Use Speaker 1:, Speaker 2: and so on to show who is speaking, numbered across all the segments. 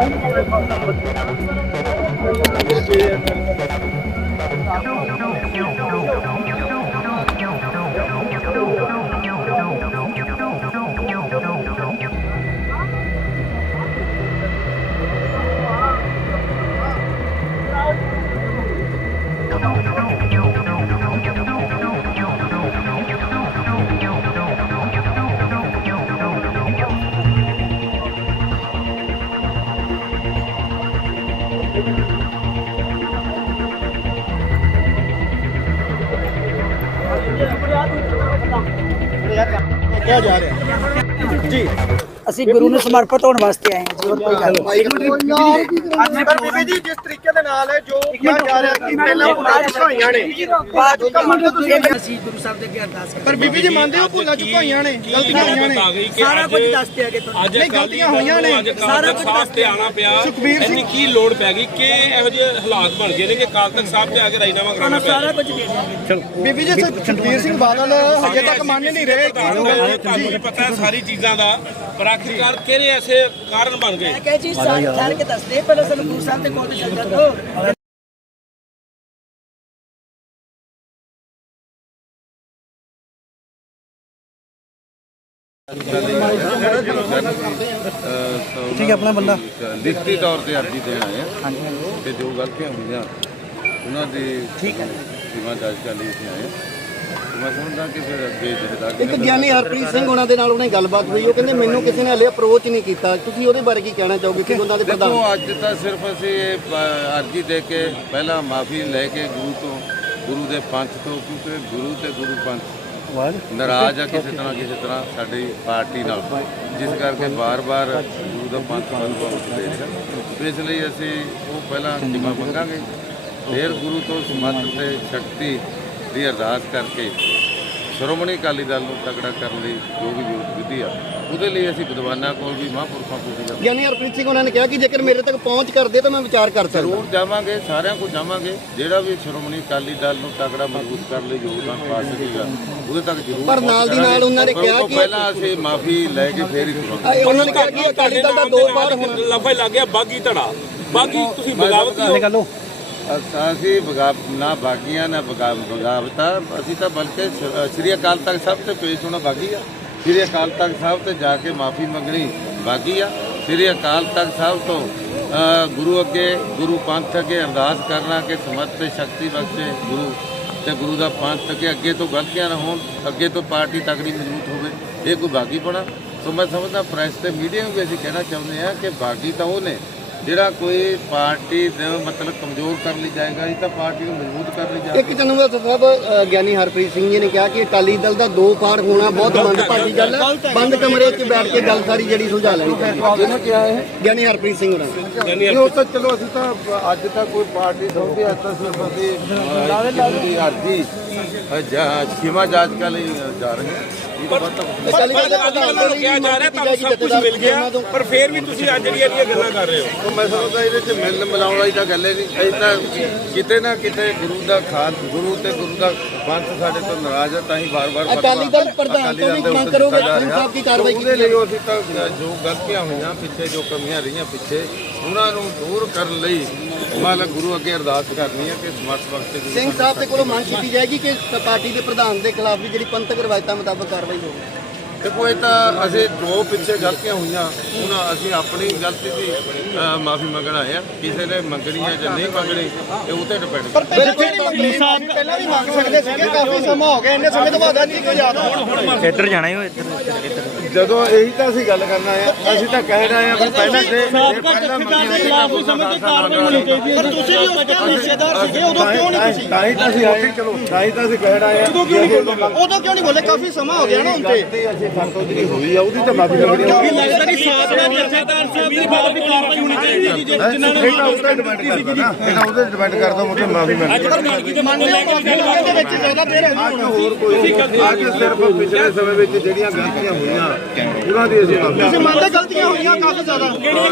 Speaker 1: क्या जा रहे हैं जी
Speaker 2: ਅਸੀਂ ਗੁਰੂ ਨੂੰ ਸਮਰਪਿਤ ਹੋਣ ਵਾਸਤੇ ਆਏ ਹਾਂ ਜੀ। ਹੋਰ ਕੋਈ ਗੱਲ ਨਹੀਂ।
Speaker 1: ਪਰ ਬੀਬੀ ਜੀ ਜਿਸ ਤਰੀਕੇ ਦੇ ਨਾਲ ਹੈ ਜੋ ਕਿਹਾ ਜਾ ਰਿਹਾ ਕਿ ਪਹਿਲਾਂ ਭੁੱਲਾਂ ਚੁੱਕਾਂ ਹੋਈਆਂ ਨੇ
Speaker 2: ਅਸੀਂ ਗੁਰੂ ਸਾਹਿਬ ਦੇ ਅੱਗੇ ਅਰਦਾਸ ਕਰਦੇ
Speaker 1: ਪਰ ਬੀਬੀ ਜੀ ਮੰਨਦੇ ਹੋ ਭੁੱਲਾਂ ਚੁੱਕਾਂ ਹੋਈਆਂ ਨੇ ਗਲਤੀਆਂ ਹੋਈਆਂ ਨੇ
Speaker 2: ਸਾਰਾ ਕੁਝ ਦੱਸਦੇ ਆਗੇ ਤੁਹਾਨੂੰ।
Speaker 1: ਨਹੀਂ ਗਲਤੀਆਂ ਹੋਈਆਂ ਨੇ
Speaker 3: ਸਾਰਾ ਕੁਝ ਦੱਸਦੇ ਆਣਾ ਪਿਆ। ਇੰਨੀ ਕੀ ਲੋੜ ਪੈ ਗਈ ਕਿ ਇਹੋ ਜਿਹੇ ਹਾਲਾਤ ਬਣ ਗਏ ਨੇ ਕਿ ਅਕਾਲ ਤਖਤ ਸਾਹਿਬ ਤੇ ਆ ਕੇ ਰਾਜੀਨਾਮਾ ਕਰਾਉਣਾ ਪਿਆ।
Speaker 2: ਸਾਰਾ ਕੁਝ ਦੇ ਦਿਆਂਗੇ।
Speaker 1: ਚਲੋ ਬੀਬੀ ਜੀ ਸੁਖਬੀਰ ਸਿੰਘ ਬਾਦਲ ਹਜੇ ਤੱਕ ਮੰਨ ਨਹੀਂ ਰਹੇ
Speaker 3: ਤੁਹਾਨੂੰ ਪਤਾ ਹੈ ਸਾਰੀ ਚੀਜ਼ਾਂ ਦਾ ਪਰ ਆਖਿਰਕਾਰ ਕਿਹੜੇ ਐਸੇ ਕਾਰਨ ਬਣ ਗਏ।
Speaker 2: ਮੈਂ ਕਹੇ ਜੀ ਸਾਰੇ ਠਹਿਰ ਕੇ ਦੱਸਦੇ ਪਹਿਲਾਂ ਸਾਨੂੰ ਗੁਰੂ ਸਾਹਿਬ ਦੇ ਕੋਲ ਤੇ ਚੱਲ ਜਾਂਦੋ।
Speaker 1: ठीक है अपना बंदा
Speaker 4: ਲਿਖਤੀ ਤੌਰ ਤੇ ਅਰਜ਼ੀ ਦੇਣ ਆਏ ਆ ਤੇ ਜੋ ਗਲਤੀਆਂ ਹੋਈਆਂ ਉਹਨਾਂ ਦੀ
Speaker 2: ਠੀਕ ਹੈ
Speaker 4: ਸੀਮਾ ਦਰਜ ਕਰਨ ਲਈ ਅਸੀਂ ਆਏ ਮੈਂ ਸਮਝਦਾ ਕਿ ਫਿਰ ਅੱਗੇ ਜਿਹੜਾ
Speaker 5: ਇੱਕ ਗਿਆਨੀ ਹਰਪ੍ਰੀਤ ਸਿੰਘ ਉਹਨਾਂ ਦੇ ਨਾਲ ਉਹਨੇ ਗੱਲਬਾਤ ਹੋਈ। ਉਹ ਕਹਿੰਦੇ ਮੈਨੂੰ ਕਿਸੇ ਨੇ ਹਲੇ ਅਪਰੋਚ ਨਹੀਂ ਕੀਤਾ। ਤੁਸੀਂ ਉਹਦੇ ਬਾਰੇ ਕੀ ਕਹਿਣਾ ਚਾਹੋਗੇ ਕਿ ਉਹਨਾਂ ਦੇ ਪ੍ਰਧਾਨ
Speaker 4: ਦੇਖੋ ਅੱਜ ਤਾਂ ਸਿਰਫ ਅਸੀਂ ਅਰਜ਼ੀ ਦੇ ਕੇ ਪਹਿਲਾਂ ਮਾਫੀ ਲੈ ਕੇ ਗੁਰੂ ਦੇ ਪੰਥ ਤੋਂ ਕਿਉਂਕਿ ਗੁਰੂ ਤੇ ਗੁਰੂ ਪੰਥ ਨਾਰਾਜ਼ ਆ ਕਿਸੇ ਤਰ੍ਹਾਂ ਸਾਡੀ ਪਾਰਟੀ ਨਾਲ ਜਿਸ ਕਰਕੇ ਵਾਰ-ਵਾਰ ਗੁਰੂ ਦਾ ਪੰਥ ਬੰਦ ਦੇ ਰਿਹਾ। ਇਸ ਲਈ ਅਸੀਂ ਉਹ ਪਹਿਲਾਂ ਜਿਮਾ ਮੰਗਾਂਗੇ ਫਿਰ ਗੁਰੂ ਤੋਂ ਸਮੱਤ ਤੇ ਸ਼ਕਤੀ ਦੀ ਅਰਦਾਸ ਕਰਕੇ ਸ਼੍ਰੋਮਣੀ ਅਕਾਲੀ ਦਲ ਨੂੰ ਤਕੜਾ ਕਰਨ ਲਈ ਜੋ ਵੀ ਵਿਧੀ ਆ ਉਹਦੇ ਲਈ ਅਸੀਂ ਵਿਦਵਾਨਾਂ ਕੋਲ ਵੀ ਮਹਾਂਪੁਰਖਾਂ ਕੋਲ ਵੀ
Speaker 5: ਗਿਆਨੀ ਹਰਪ੍ਰੀਤ ਸਿੰਘ ਉਹਨਾਂ ਨੇ ਕਿਹਾ ਕਿ ਜੇਕਰ ਮੇਰੇ ਤੱਕ ਪਹੁੰਚ ਕਰਦੇ ਤਾਂ ਮੈਂ ਵਿਚਾਰ ਕਰ ਸਕਦਾ।
Speaker 4: ਜ਼ਰੂਰ ਜਾਵਾਂਗੇ, ਸਾਰਿਆਂ ਕੋਲ ਜਾਵਾਂਗੇ। ਜਿਹੜਾ ਵੀ ਸ਼੍ਰੋਮਣੀ ਅਕਾਲੀ ਦਲ ਨੂੰ ਤਕੜਾ ਮਜ਼ਬੂਤ ਕਰਨ ਲਈ ਯੋਗਦਾਨ ਪਾ ਸਕੇਗਾ ਉਹਦੇ ਤੱਕ ਜ਼ਰੂਰ।
Speaker 5: ਪਰ ਨਾਲ ਦੀ ਨਾਲ ਉਹਨਾਂ ਨੇ ਕਿਹਾ ਕਿ
Speaker 4: ਪਹਿਲਾਂ ਅਸੀਂ ਮਾਫੀ ਲੈ ਕੇ ਫੇਰ ਹੀ ਕਰਾਂਗੇ।
Speaker 5: ਉਹਨਾਂ ਨੇ ਕਿਹਾ ਕਿ ਅਕਾਲੀ ਦਲ ਦਾ 2 ਵਾਰ ਹੋਣਾ
Speaker 3: ਲਫ਼ਜ਼ ਲੱਗ ਗਿਆ ਬਾਗੀ ਧੜਾ ਬਾਗੀ ਤੁਸੀਂ ਬਗਾਵਤ ਹੋ।
Speaker 4: ਅਸੀਂ ਨਾ ਬਾਗੀਆਂ ਨਾ ਬਗਾਵਤਾਂ ਅਸੀਂ ਤਾਂ ਬਲਕਿ ਸ੍ਰੀ ਅਕਾਲ ਤਖਤ ਸਾਹਿਬ ਤੇ ਪੇਸ਼ ਹੋਣਾ ਬਾਗੀ ਆ। ਸ੍ਰੀ ਅਕਾਲ ਤਖਤ ਸਾਹਿਬ ਤੇ ਜਾ ਕੇ ਮਾਫੀ ਮੰਗਣੀ ਬਾਗੀ ਆ। ਸ੍ਰੀ ਅਕਾਲ ਤਖਤ ਸਾਹਿਬ ਤੋਂ ਗੁਰੂ ਅੱਗੇ ਗੁਰੂ ਪੰਥ ਅੱਗੇ ਅਰਦਾਸ ਕਰਨਾ ਕਿ ਸਮੱਤ ਤੇ ਸ਼ਕਤੀ ਬਖਸ਼ੇ ਗੁਰੂ ਤੇ ਗੁਰੂ ਦਾ ਪੰਥ ਅੱਗੇ ਤੋਂ ਗਲਤੀਆਂ ਨਾ ਹੋਣ, ਅੱਗੇ ਤੋਂ ਪਾਰਟੀ ਤਕੜੀ ਮਜ਼ਬੂਤ ਹੋਵੇ। ਇਹ ਕੋਈ ਬਾਗੀ ਬਣਾ। ਸੋ ਮੈਂ ਸਮਝਦਾ ਪ੍ਰੈਸ ਤੇ ਮੀਡੀਆ ਨੂੰ ਵੀ ਅਸੀਂ ਕਹਿਣਾ ਚਾਹੁੰਦੇ ਹਾਂ ਕਿ ਬਾਗੀ ਤਾਂ ਉਹ ਨੇ ਜਿਹੜਾ ਕੋਈ ਪਾਰਟੀ ਨੂੰ ਮਤਲਬ ਕਮਜ਼ੋਰ ਕਰਨ ਲਈ ਜਾਏਗਾ। ਇਹ ਤਾਂ ਪਾਰਟੀ ਨੂੰ ਮਜ਼ਬੂਤ ਕਰਨ ਲਈ ਜਾਏਗਾ।
Speaker 5: ਇੱਕ ਚੰਨੂਆ ਸਾਹਿਬ ਗਿਆਨੀ ਹਰਪ੍ਰੀਤ ਸਿੰਘ ਜੀ ਨੇ ਕਿਹਾ ਕਿ ਅਕਾਲੀ ਦਲ ਦਾ 2 ਵਾਰ ਹੋਣਾ ਬਹੁਤ ਮੰਦਭਾਗੀ ਗੱਲ ਹੈ। ਬੰਦ ਕਮਰੇ 'ਚ ਬੈਠ ਕੇ ਗੱਲ ਸਾਰੀ ਜਿਹੜੀ ਸੁਲਝਾ ਲੈਣੀ ਚਾਹੀਦੀ ਹੈ। ਕਿਹਾ ਹੈ ਗਿਆਨੀ ਹਰਪ੍ਰੀਤ ਸਿੰਘ ਹੋਣਾ ਨੇ
Speaker 4: ਉਹ ਤਾਂ ਚਲੋ ਅਸੀਂ ਤਾਂ ਅੱਜ ਤੱਕ ਕੋਈ ਪਾਰਟੀ ਸੌਂਦੇ ਅੱਜ ਤਾਂ ਸਿਰਫ ਅਸੀਂ ਅਰਜ਼ੀ ਸੀਮਾ ਜਾਂਚ ਕਰਨ ਲਈ ਜਾ ਰਹੇ ਹਾਂ।
Speaker 5: ਅਕਾਲੀ ਦਲ ਦੇ ਪ੍ਰਧਾਨ
Speaker 3: ਨੂੰ ਕਿਹਾ ਜਾ ਰਿਹਾ ਤੁਹਾਨੂੰ ਸਭ ਕੁਝ ਮਿਲ ਗਿਆ ਪਰ ਫਿਰ ਵੀ ਤੁਸੀਂ ਅੱਜ ਜਿਹੜੀਆਂ ਗੱਲਾਂ ਕਰ ਰਹੇ ਹੋ।
Speaker 4: ਮੈਂ ਸਮਝਦਾ ਇਹਦੇ 'ਚ ਮਿਲਣ ਮਿਲਾਉਣ ਵਾਲੀ ਤਾਂ ਗੱਲ ਹੀ ਨਹੀਂ। ਅਸੀਂ ਤਾਂ ਕਿਤੇ ਨਾ ਕਿਤੇ ਗੁਰੂ ਦਾ ਖਾਨ ਗੁਰੂ ਤੇ ਗੁਰੂ ਦਾ ਪੰਥ ਸਾਡੇ ਤੋਂ ਨਾਰਾਜ਼ ਹੈ ਤਾਂ ਹੀ ਵਾਰ-ਵਾਰ
Speaker 5: ਅਕਾਲੀ ਦਲ ਪ੍ਰਧਾਨ ਤੋਂ ਵੀ ਮੰਗ ਕਰੋਗੇ ਸਿੰਘ ਸਾਹਿਬ ਦੀ ਕਾਰਵਾਈ
Speaker 4: ਉਹਦੇ ਲਈ ਅਸੀਂ ਤਾਂ ਜੋ ਗਲਤੀਆਂ ਹੋਈਆਂ ਪਿੱਛੇ ਜੋ ਕਮੀਆਂ ਰਹੀਆਂ ਪਿੱਛੇ ਉਹਨਾਂ ਨੂੰ ਦੂਰ ਕਰਨ ਲਈ ਮਾਲਕ ਗੁਰੂ ਅੱਗੇ ਅਰਦਾਸ ਕਰਨੀ ਹੈ ਕਿ ਸਮਰਥ ਬਖਸ਼ੇ।
Speaker 5: ਸਿੰਘ ਸਾਹਿਬ ਦੇ ਕੋਲੋਂ ਮੰਗ ਕੀਤੀ ਜਾਏਗੀ ਕਿ ਪਾਰਟੀ ਦੇ ਪ੍ਰਧਾਨ ਦੇ ਖਿਲਾਫ ਵੀ ਜਿਹੜੀ ਪੰਥਕ ਰਵਾਇਤਾਂ ਮੁਤਾਬਕ ਕਾਰਵਾਈ ਹੋਵੇ।
Speaker 4: ਦੇਖੋ ਇਹ ਤਾਂ ਅਸੀਂ ਜੋ ਪਿੱਛੇ ਗਲਤੀਆਂ ਹੋਈਆਂ ਉਹਨਾਂ ਅਸੀਂ ਆਪਣੀ ਗਲਤੀ ਦੀ ਮਾਫੀ ਮੰਗਣ ਆਏ ਆ। ਕਿਸੇ ਨੇ ਮੰਗਣੀ ਹੈ ਜਾਂ ਨਹੀਂ ਮੰਗਣੀ ਇਹ ਉਹ ਤੇ ਡਿਪੈਂਡ
Speaker 1: ਪਰ ਪਹਿਲਾਂ ਵੀ ਮੰਗ ਸਕਦੇ ਸੀਗੇ। ਕਾਫੀ ਸਮਾਂ ਹੋ ਗਿਆ ਇੰਨੇ ਸਮੇਂ ਤੋਂ ਬਾਅਦ ਨਹੀਂ ਕੋਈ ਯਾਦ ਹੁਣ
Speaker 6: ਇੱਧਰ ਜਾਣਾ ਹੀ ਇੱਧਰ
Speaker 4: ਜਦੋਂ ਇਹੀ ਤਾਂ ਅਸੀਂ ਗੱਲ ਕਰਨਾ ਹੈ। ਅਸੀਂ ਤਾਂ ਕਹਿ ਰਹੇ ਹਾਂ ਕਿ ਪਹਿਲਾਂ
Speaker 1: ਪਰ ਤੁਸੀਂ ਵੀ ਉਸ ਟਾਈਮ ਹਿੱਸੇਦਾਰ ਸੀਗੇ ਉਦੋਂ ਕਿਉਂ ਨਹੀਂ ਤੁਸੀਂ
Speaker 4: ਤਾਂ ਹੀ ਤਾਂ ਅਸੀਂ ਆਏ ਚਲੋ ਤਾਂ ਹੀ ਤਾਂ ਅਸੀਂ ਕਹਿ ਰਹੇ ਹਾਂ
Speaker 1: ਉਦੋਂ ਕਿਉਂ ਨਹੀਂ ਬੋਲੇ ਉਦੋਂ ਕਿਉਂ ਨਹੀਂ ਬੋਲੇ ਕਾਫੀ ਸਮਾਂ ਹੋ ਗਿਆ ਨਾ ਹੁਣ ਤੇ
Speaker 4: ਅਸੀਂ ਸਾਤੋਂ ਜਿਹੜੀ ਹੋਈ ਆ ਉਹਦੀ ਤਾਂ ਮਾਫੀ ਮੰਗਣੀ
Speaker 1: ਕਿਉਂਕਿ ਲੱਗਦਾ ਨਹੀਂ ਸਾਥ ਦਾ ਜਥੇਦਾਰ ਸਾਹਿਬ ਦੀ ਬਾਤ ਵੀ ਕਾਰਵਾਈ ਹੋਣੀ ਚਾਹੀਦੀ ਹੈ ਜਿਨ੍ਹਾਂ ਨੇ
Speaker 4: ਉਹਦਾ ਡਿਪੈਂਡ ਕਰਦਾ ਨਾ ਇਹਨਾਂ ਉਹਦੇ ਡਿਪੈਂਡ ਕਰਦਾ ਮੁਝੇ ਮਾਫੀ ਮੰਗਣੀ
Speaker 1: ਮੰਨਦੇ ਵਿੱਚ ਜ਼ਿਆਦਾ ਦੇਰ ਹੈ
Speaker 4: ਹੋਰ ਕੋਈ ਅੱਜ ਸਿਰਫ ਪਿਛਲੇ ਸਮੇਂ ਵਿੱਚ ਜਿਹੜੀਆਂ ਗਲਤੀਆਂ ਹੋਈਆਂ ਉਹਨਾਂ ਦੀ ਅਸੀਂ ਮਾਫੀ
Speaker 1: ਤੁਸੀਂ ਮੰਨਦੇ ਗਲਤੀਆਂ ਹੋਈਆਂ ਕਾਫੀ ਜ਼ਿਆਦਾ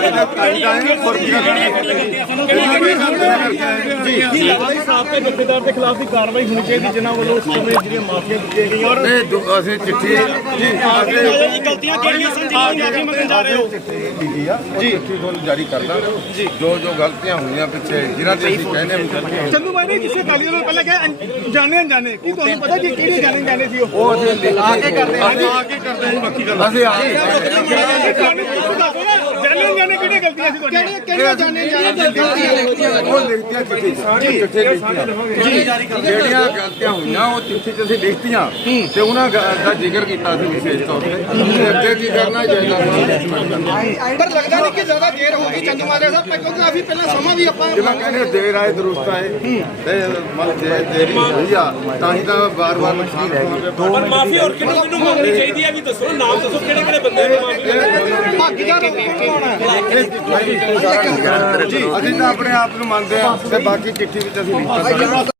Speaker 1: ਜੀ ਸਾਬਕਾ ਜਥੇਦਾਰ ਦੇ ਖਿਲਾਫ ਵੀ ਕਾਰਵਾਈ ਹੋਣੀ ਚਾਹੀਦੀ ਜਿਨ੍ਹਾਂ ਵੱਲੋਂ ਉਸ ਸਮੇਂ ਜਿਹੜੀਆਂ ਮਾਫੀਆਂ ਦਿੱਤੀਆਂ ਗਈਆਂ ਔਰ
Speaker 4: ਅਸੀਂ ਚਿੱਠੀ
Speaker 1: ਗਲਤੀਆਂ ਕਿਹੜੀਆਂ ਸੰਜੀਵ ਮਾਫੀ ਮੰਗਣ ਜਾ ਰਹੇ ਹੋ
Speaker 4: ਲਿਖੀ ਆ ਉਹ ਚਿੱਠੀ ਤੁਹਾਨੂੰ ਜਾਰੀ ਕਰਦਾ ਜੋ ਜੋ ਗਲਤੀਆਂ ਹੋਈਆਂ ਪਿੱਛੇ ਜਿਨ੍ਹਾਂ ਤੇ ਅਸੀਂ ਕਹਿੰਦੇ
Speaker 1: ਚੰਦੂ ਬਾਈ ਨੇ ਕਿਸੇ ਕਾਲੀ ਨੂੰ ਪਹਿਲਾਂ ਕਿਹਾ ਜਾਣੇ ਅਣਜਾਣੇ ਕੀ ਤੁਹਾਨੂੰ ਪਤਾ ਕਿ ਕਿਹੜੀ ਜਾਣੇ ਸੀ
Speaker 4: ਉਹ ਅਸੀਂ ਆ ਕੇ ਕਰਦੇ ਹਾਂ ਬਾਕੀ ਗੱਲ ਅਸੀਂ ਆ ਕੇ
Speaker 1: ਜਾਣੇ ਅਣਜਾਣੇ ਕਿਹੜੀਆਂ ਗਲਤੀਆਂ ਸੀ ਤੁਹਾਡੀਆਂ ਕਿਹੜੀਆਂ ਜਾਣੇ
Speaker 4: ਉਹ ਲਿਖਤੀਆਂ ਚਿੱਠੀ ਲਿਖਤੀਆਂ ਜਿਹੜੀਆਂ ਗਲਤੀਆਂ ਹੋਈਆਂ ਉਹ ਚਿੱਠੀ 'ਚ ਅਸੀਂ ਲਿਖਤੀਆਂ ਤੇ ਉਹਨਾਂ ਦਾ ਜ਼ਿਕਰ ਕੀਤਾ ਸੀ ਵਿਸ਼ੇਸ਼ ਤੌਰ ਤੇ ਅੱਗੇ ਕੀ ਕਰਨਾ ਚਾਹੀਦਾ
Speaker 1: ਪਰ ਲੱਗਦਾ ਨਹੀਂ ਕਿ ਜ਼ਿਆਦਾ ਦੇਰ ਹੋ ਗਈ ਚੰਦੂ ਮਾਜਰਾ ਸਾਹਿਬ ਕਿਉਂਕਿ ਕਾਫੀ ਪਹਿਲਾਂ ਸਮਾਂ ਵੀ ਆਪਾਂ
Speaker 4: ਜਿਵੇਂ ਕਹਿੰਦੇ ਦੇਰ ਆਏ ਦਰੁਸਤ ਆਏ ਤੇ ਮਤਲਬ ਜੇ ਦੇਰੀ ਹੋਈ ਆ ਤਾਂ ਹੀ ਤਾਂ ਵਾਰ-ਵਾਰ ਨੁਕਸਾਨ
Speaker 3: ਪਰ ਮਾਫੀ ਹੋਰ ਕਿਹਨੂੰ ਮੰਗਣੀ ਚਾਹੀਦੀ ਹੈ ਵੀ ਦੱਸੋ ਨਾਮ ਦੱਸੋ ਕਿਹੜੇ ਕਿਹੜੇ ਬੰਦੇ ਨੂੰ ਮਾਫੀ
Speaker 1: ਭਾਗੀਦਾਰ ਕੌਣ ਹੈ
Speaker 4: ਅਸੀਂ ਤਾਂ ਆਪਣੇ ਆਪ ਨੂੰ ਮੰਨਦੇ ਆ ਤੇ ਬਾਕੀ ਚਿੱਠੀ ਵਿੱਚ ਅਸੀਂ ਲਿਖਤਾ